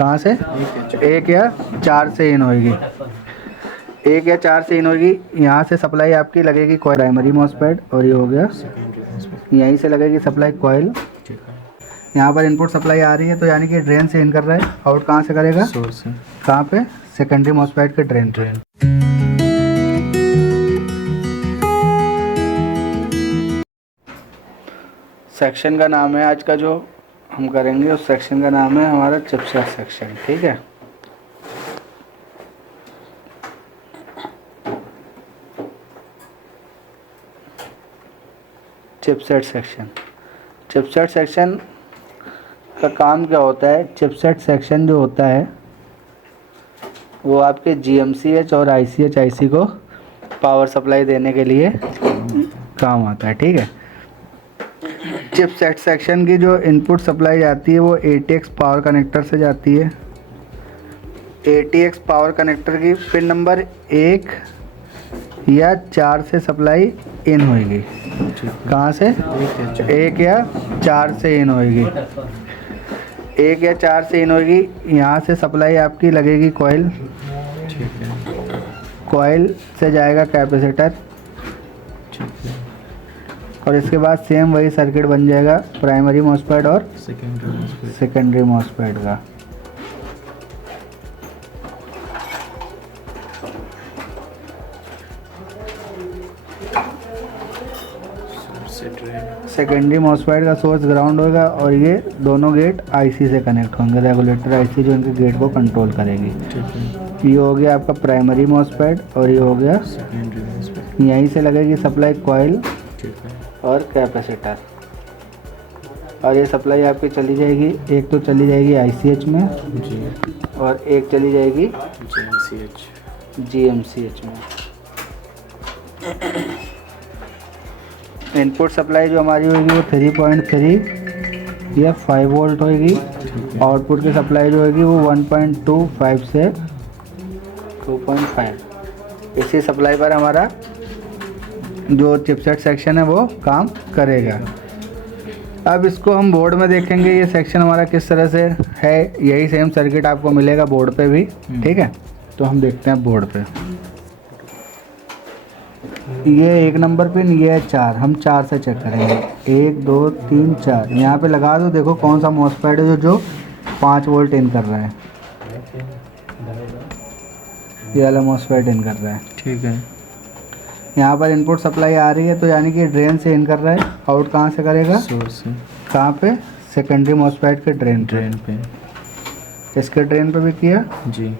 कहाँ से? एक या चार से इन होगी, एक या चार से इन होगी। यहाँ से सप्लाई आपकी लगेगी कॉइल प्राइमरी मॉसफेट, और ये हो गया यहीं से लगेगी सप्लाई कॉइल। यहाँ पर इनपुट सप्लाई आ रही है, तो यानी कि ड्रेन से इन कर रहा है। आउट कहाँ से करेगा? सोर्स से। कहाँ पे? सेकेंडरी मॉसफेट के ड्रेन पे। सेक्शन का नाम है आज का जो हम करेंगे, उस सेक्शन का नाम है हमारा चिपसेट सेक्शन। ठीक है, चिपसेट सेक्शन। चिपसेट सेक्शन का काम क्या होता है? चिपसेट सेक्शन जो होता है वो आपके GMCH और ICH को पावर सप्लाई देने के लिए काम आता है। ठीक है, चिपसेट सेक्शन की जो इनपुट सप्लाई जाती है वो ATX पावर कनेक्टर से जाती है। ATX पावर कनेक्टर की पिन नंबर 1 या 4 से सप्लाई इन होगी। कहाँ से? एक या चार से इन होगी, एक या चार से इन होगी। यहाँ से सप्लाई आपकी लगेगी कॉइल, कॉइल से जाएगा कैपेसिटर, और इसके बाद सेम वही सर्किट बन जाएगा प्राइमरी मॉसफेट और सेकेंडरी मॉसफेट का। सेकेंडरी मॉसफेट का सोर्स ग्राउंड होगा, और ये दोनों गेट IC से कनेक्ट होंगे, रेगुलेटर IC जो इनके गेट को कंट्रोल करेगी। ये हो गया आपका प्राइमरी मॉसफेट, और ये हो गया सेकेंडरी मॉसफेट। यहीं से लगेगी सप्लाई कॉइल और कैपेसिटर, और ये सप्लाई आपकी चली जाएगी, एक तो चली जाएगी ICH में जी, और एक चली जाएगी GMCH में। इनपुट सप्लाई जो हमारी होगी वो 3.3 या 5 वोल्ट होगी। आउटपुट की सप्लाई जो होगी वो 1.25 से 2.5। इसी सप्लाई पर हमारा जो चिपसेट सेक्शन है वो काम करेगा। अब इसको हम बोर्ड में देखेंगे, ये सेक्शन हमारा किस तरह से है। यही सेम सर्किट आपको मिलेगा बोर्ड पे भी। ठीक है, तो हम देखते हैं बोर्ड पे। ये 1 नंबर पिन, ये है 4। हम 4 से चेक करेंगे, 1 2 3 4। यहाँ पे लगा दो, देखो कौन सा मॉसफेट है जो 5 वोल्ट इन कर रहा है। ये वाला मॉसफेट इन कर रहा है। ठीक है, यहाँ पर इनपुट सप्लाई आ रही है, तो यानी कि ड्रेन से इन कर रहा है। आउट कहाँ से करेगा? सोर्स से। कहाँ पे? सेकेंडरी मॉसफेट के ड्रेन पे। इसके ड्रेन पे भी किया जी,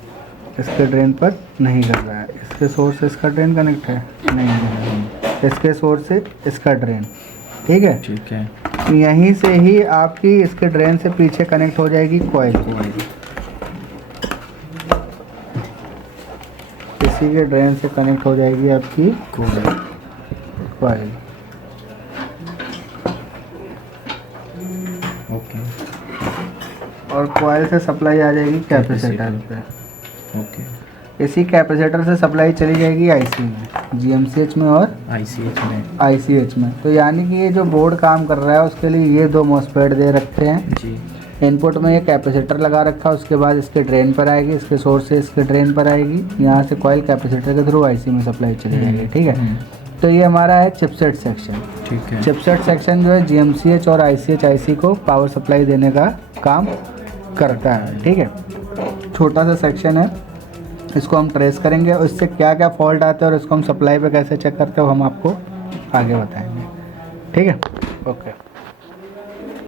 इसके ड्रेन पर नहीं कर रहा है। इसके सोर्स से इसका ड्रेन कनेक्ट है नहीं, इसके सोर्स से इसका ड्रेन। ठीक है, ठीक है। यहीं से ही आपकी इसके ड्रेन से पीछे कनेक्ट हो जाएगी कॉइल। इसी के ड्रेन से कनेक्ट हो जाएगी आपकी कॉइल। ओके, और कॉइल से सप्लाई आ जाएगी कैपेसिटर पे। ओके, इसी कैपेसिटर से सप्लाई चली जाएगी IC में, GMCH में और ICH में। तो यानी कि ये जो बोर्ड काम कर रहा है उसके लिए ये 2 मॉसफेट दे रखे हैं जी। इनपुट में ये कैपेसिटर लगा रखा है, उसके बाद इसके ड्रेन पर आएगी, इसके सोर्स से इसके ड्रेन पर आएगी। यहाँ से कॉइल कैपेसिटर के थ्रू IC में सप्लाई चली जाएगी। ठीक है, तो ये हमारा है चिपसेट सेक्शन। ठीक है, चिपसेट सेक्शन जो है GMCH और IC को पावर सप्लाई देने का काम करता है। ठीक है, छोटा सा सेक्शन है, इसको हम ट्रेस करेंगे और इससे क्या क्या फॉल्ट आते हैं और इसको हम सप्लाई पे कैसे चेक करते हो हम आपको आगे बताएंगे। ठीक है, ओके।